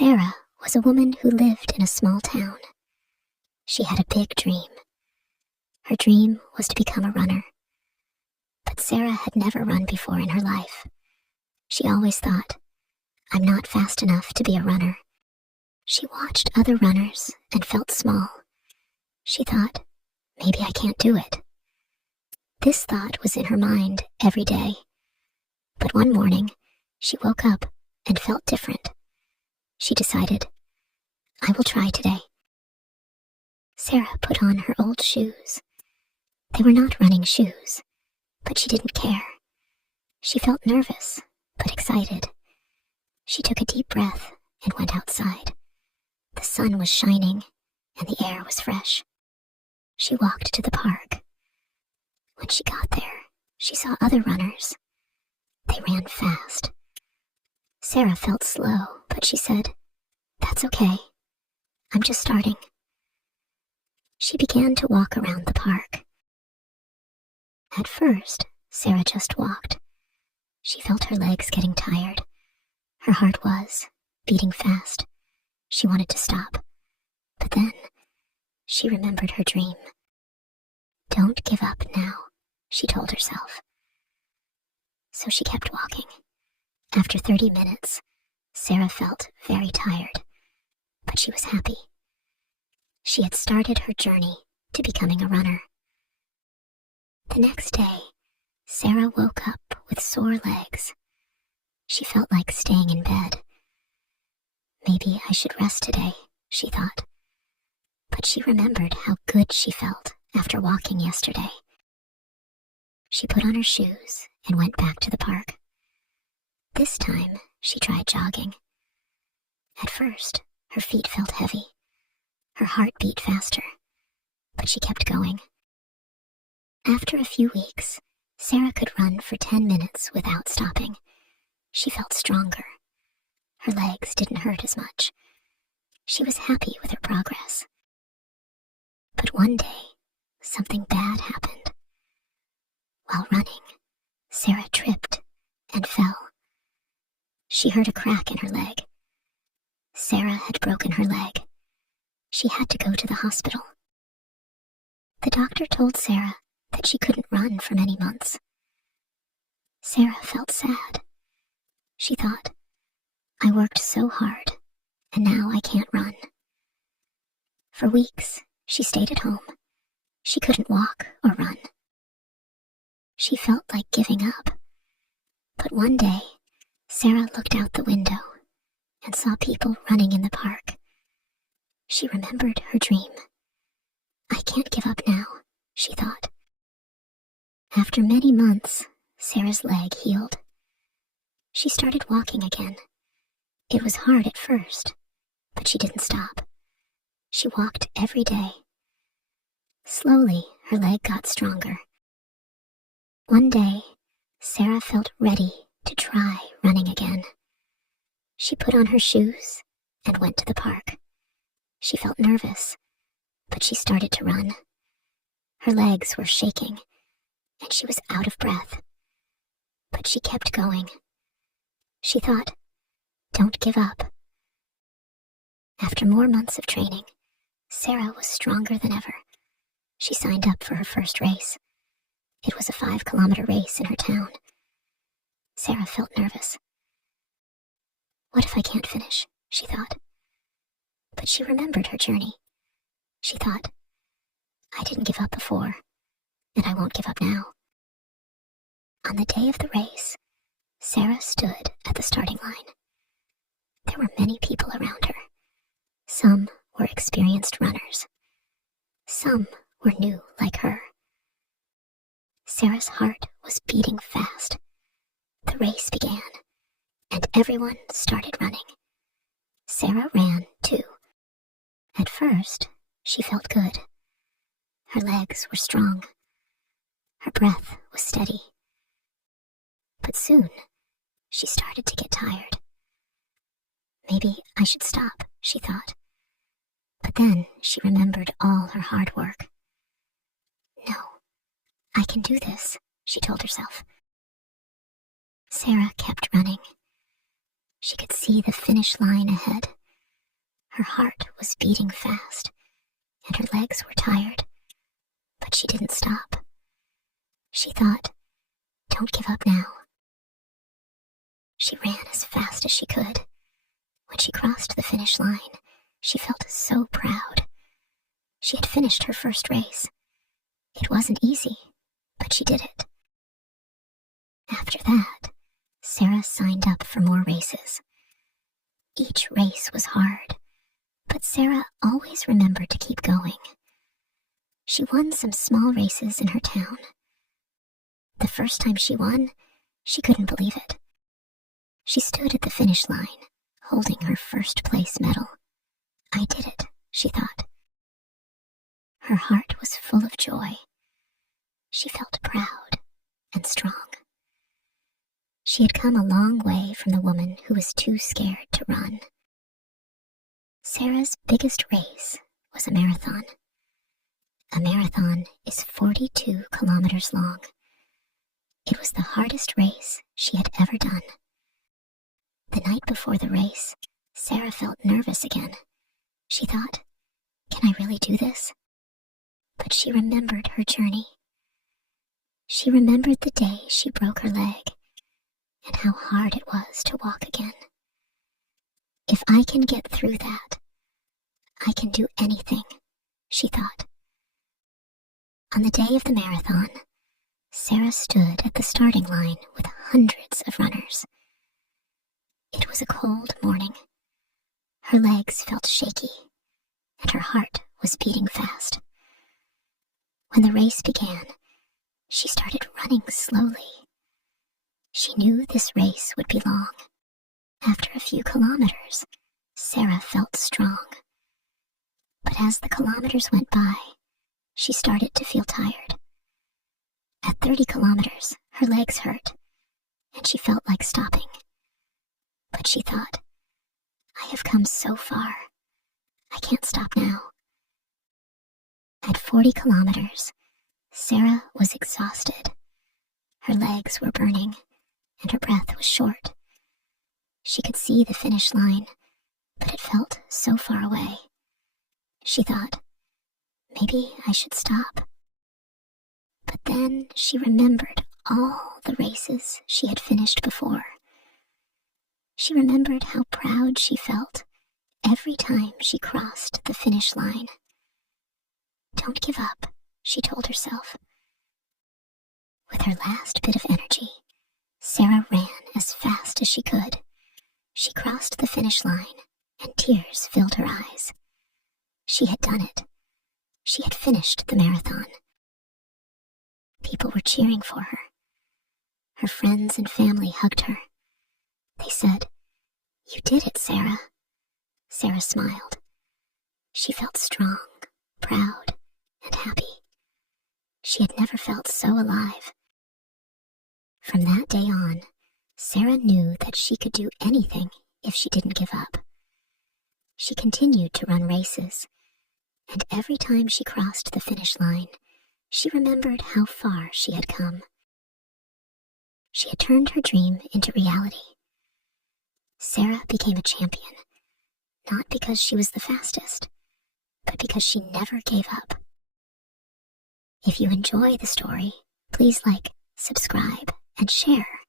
Sarah was a woman who lived in a small town. She had a big dream. Her dream was to become a runner. But Sarah had never run before in her life. She always thought, "I'm not fast enough to be a runner." She watched other runners and felt small. She thought, "Maybe I can't do it." This thought was in her mind every day. But one morning, she woke up and felt different. She decided, "I will try today." Sarah put on her old shoes. They were not running shoes, but she didn't care. She felt nervous, but excited. She took a deep breath and went outside. The sun was shining, and the air was fresh. She walked to the park. When she got there, she saw other runners. They ran fast. Sarah felt slow, but she said, "That's okay. I'm just starting." She began to walk around the park. At first, Sarah just walked. She felt her legs getting tired. Her heart was beating fast. She wanted to stop. But then, she remembered her dream. "Don't give up now," she told herself. So she kept walking. After 30 minutes, Sarah felt very tired, but she was happy. She had started her journey to becoming a runner. The next day, Sarah woke up with sore legs. She felt like staying in bed. "Maybe I should rest today," she thought. But she remembered how good she felt after walking yesterday. She put on her shoes and went back to the park. This time, she tried jogging. At first, her feet felt heavy. Her heart beat faster, but she kept going. After a few weeks, Sarah could run for 10 minutes without stopping. She felt stronger. Her legs didn't hurt as much. She was happy with her progress. But one day, something bad happened. While running, Sarah tripped and fell. She heard a crack in her leg. Sarah had broken her leg. She had to go to the hospital. The doctor told Sarah that she couldn't run for many months. Sarah felt sad. She thought, "I worked so hard, and now I can't run." For weeks, she stayed at home. She couldn't walk or run. She felt like giving up. But one day, Sarah looked out the window and saw people running in the park. She remembered her dream. "I can't give up now," she thought. After many months, Sarah's leg healed. She started walking again. It was hard at first, but she didn't stop. She walked every day. Slowly, her leg got stronger. One day, Sarah felt ready to try running again. She put on her shoes and went to the park. She felt nervous, but she started to run. Her legs were shaking, and she was out of breath. But she kept going. She thought, "Don't give up." After more months of training, Sarah was stronger than ever. She signed up for her first race. It was a 5-kilometer race in her town. Sarah felt nervous. "What if I can't finish?" she thought. But she remembered her journey. She thought, "I didn't give up before, and I won't give up now." On the day of the race, Sarah stood at the starting line. There were many people around her. Some were experienced runners. Some were new like her. Sarah's heart was beating fast. The race began, and everyone started running. Sarah ran, too. At first, she felt good. Her legs were strong. Her breath was steady. But soon, she started to get tired. "Maybe I should stop," she thought. But then she remembered all her hard work. "No, I can do this," she told herself. Sarah kept running. She could see the finish line ahead. Her heart was beating fast, and her legs were tired, but she didn't stop. She thought, "Don't give up now." She ran as fast as she could. When she crossed the finish line, she felt so proud. She had finished her first race. It wasn't easy, but she did it. After that, Sarah signed up for more races. Each race was hard, but Sarah always remembered to keep going. She won some small races in her town. The first time she won, she couldn't believe it. She stood at the finish line, holding her first place medal. "I did it," she thought. Her heart was full of joy. She felt proud and strong. She had come a long way from the woman who was too scared to run. Sarah's biggest race was a marathon. A marathon is 42 kilometers long. It was the hardest race she had ever done. The night before the race, Sarah felt nervous again. She thought, "Can I really do this?" But she remembered her journey. She remembered the day she broke her leg and how hard it was to walk again. "If I can get through that, I can do anything," she thought. On the day of the marathon, Sarah stood at the starting line with hundreds of runners. It was a cold morning. Her legs felt shaky, and her heart was beating fast. When the race began, she started running slowly. She knew this race would be long. After a few kilometers, Sarah felt strong. But as the kilometers went by, she started to feel tired. At 30 kilometers, her legs hurt, and she felt like stopping. But she thought, "I have come so far. I can't stop now." At 40 kilometers, Sarah was exhausted. Her legs were burning, and her breath was short. She could see the finish line, but it felt so far away. She thought, "Maybe I should stop." But then she remembered all the races she had finished before. She remembered how proud she felt every time she crossed the finish line. "Don't give up," she told herself. With her last bit of energy, Sarah ran as fast as she could. She crossed the finish line, and tears filled her eyes. She had done it. She had finished the marathon. People were cheering for her. Her friends and family hugged her. They said, "You did it, Sarah." Sarah smiled. She felt strong, proud, and happy. She had never felt so alive. From that day on, Sarah knew that she could do anything if she didn't give up. She continued to run races, and every time she crossed the finish line, she remembered how far she had come. She had turned her dream into reality. Sarah became a champion, not because she was the fastest, but because she never gave up. If you enjoy the story, please like, subscribe, and share.